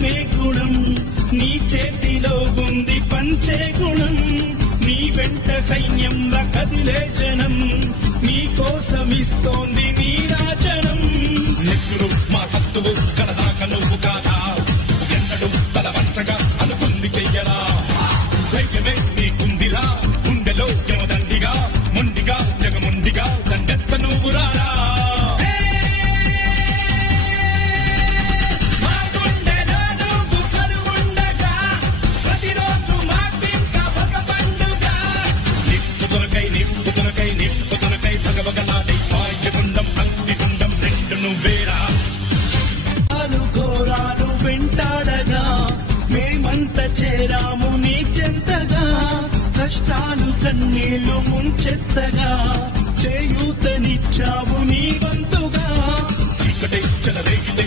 తరిమే గుణం నీ చేతిలో ఉంది పంచే గుణం నీ వెంట సైన్యంలా కదిలే జనం నీ కోసమిస్తోంది నీ రాజనం నెత్తురు మా సత్తువు కడదాక నువ్వు కాదా ఎన్నడు తల వంచగా అనుకుంది చెయ్యరా ధైర్యమే నీకుందిరా గుండెలో యమదండిగా మొండిగా జగముండిగా దండెత్త నువ్వు రారా వెంటాడగా మేమంతా చేరాము నీ చెంతగా కష్టాలు కన్నీళ్లు ముంచెత్తగా చేయూతనిచ్చావు నీ వంతుగా చీకటే చెలరేగితే